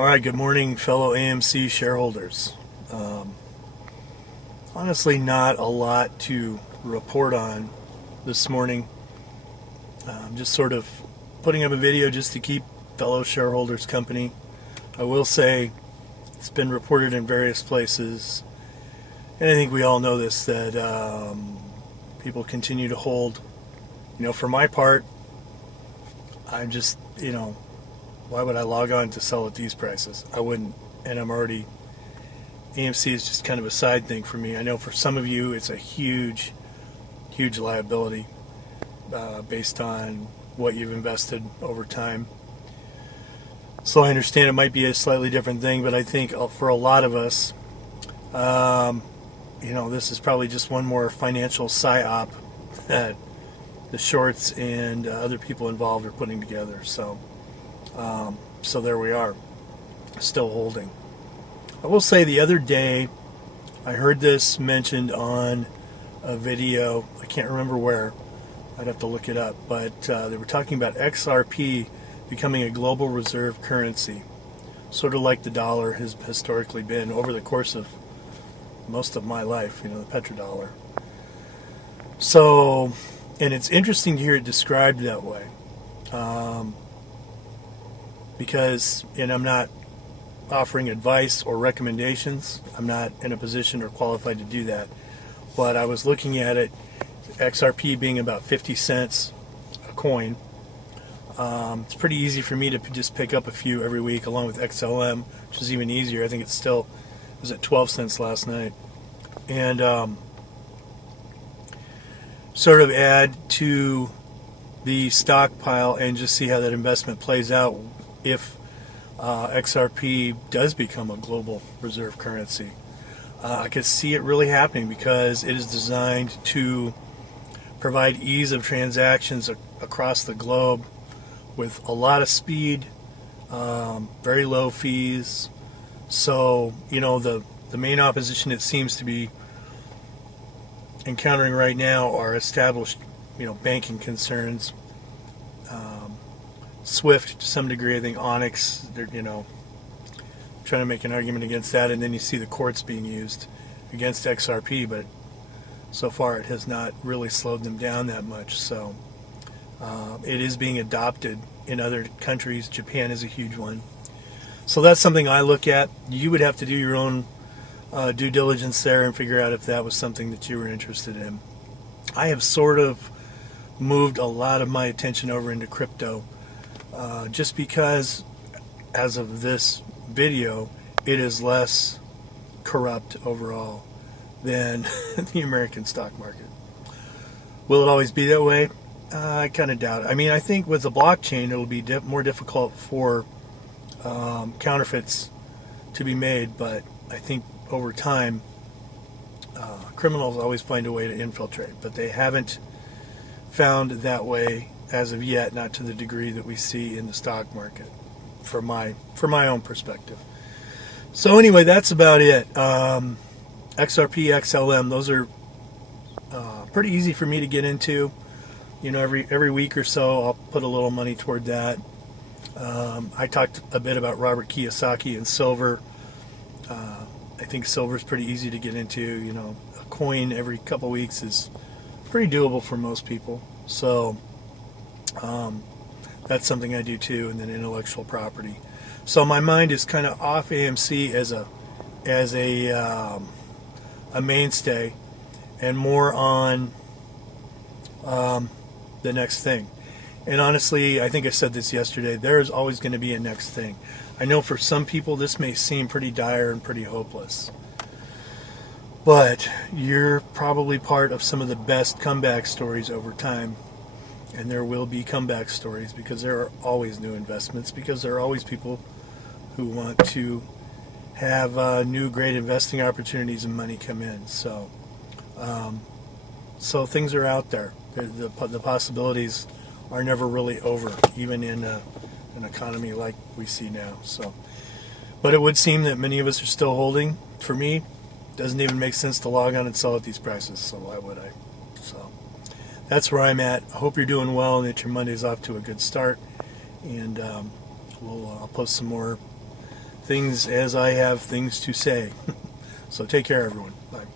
All right, good morning, fellow AMC shareholders. Honestly, not a lot to report on this morning. Just sort of putting up a video just to keep fellow shareholders company. I will say it's been reported in various places, and I think we all know this, that people continue to hold. For my part, I'm just, why would I log on to sell at these prices? I wouldn't. And AMC is just kind of a side thing for me. I know for some of you it's a huge, huge liability based on what you've invested over time. So I understand it might be a slightly different thing, but I think for a lot of us, this is probably just one more financial psyop that the shorts and other people involved are putting together. So there we are, still holding. I will say the other day, I heard this mentioned on a video. I can't remember where. I'd have to look it up. But they were talking about XRP becoming a global reserve currency, sort of like the dollar has historically been over the course of most of my life, the petrodollar. So, and it's interesting to hear it described that way. Because, and I'm not offering advice or recommendations. I'm not in a position or qualified to do that. But I was looking at it, XRP being about 50 cents a coin. It's pretty easy for me to just pick up a few every week, along with XLM, which is even easier. I think it was at 12 cents last night. And sort of add to the stockpile and just see how that investment plays out if XRP does become a global reserve currency. I could see it really happening because it is designed to provide ease of transactions across the globe with a lot of speed, very low fees. So, the main opposition it seems to be encountering right now are established, banking concerns. Swift to some degree, I think Onyx, they're, trying to make an argument against that, and then you see the courts being used against XRP, but so far it has not really slowed them down that much. So it is being adopted in other countries. Japan is a huge one. So that's something I look at. You would have to do your own due diligence there and figure out if that was something that you were interested in. I have sort of moved a lot of my attention over into crypto. Just because, as of this video, it is less corrupt overall than the American stock market. Will it always be that way? I kind of doubt it. I mean, I think with the blockchain, it'll be more difficult for counterfeits to be made, but I think over time, criminals always find a way to infiltrate, but they haven't found that way as of yet, not to the degree that we see in the stock market, from my own perspective. So anyway, that's about it. XRP, XLM, those are pretty easy for me to get into. Every week or so, I'll put a little money toward that. I talked a bit about Robert Kiyosaki and silver. I think silver is pretty easy to get into. A coin every couple weeks is pretty doable for most people. So that's something I do too, and then intellectual property. So my mind is kind of off AMC as a mainstay, and more on the next thing. And honestly, I think I said this yesterday, there is always going to be a next thing. I know for some people this may seem pretty dire and pretty hopeless, but you're probably part of some of the best comeback stories over time. And there will be comeback stories because there are always new investments, because there are always people who want to have new great investing opportunities and money come in. So things are out there. The possibilities are never really over, even in an economy like we see now. So, but it would seem that many of us are still holding. For me, it doesn't even make sense to log on and sell at these prices, so why would I? So that's where I'm at. I hope you're doing well and that your Monday's off to a good start. And I'll post some more things as I have things to say. So take care, everyone. Bye.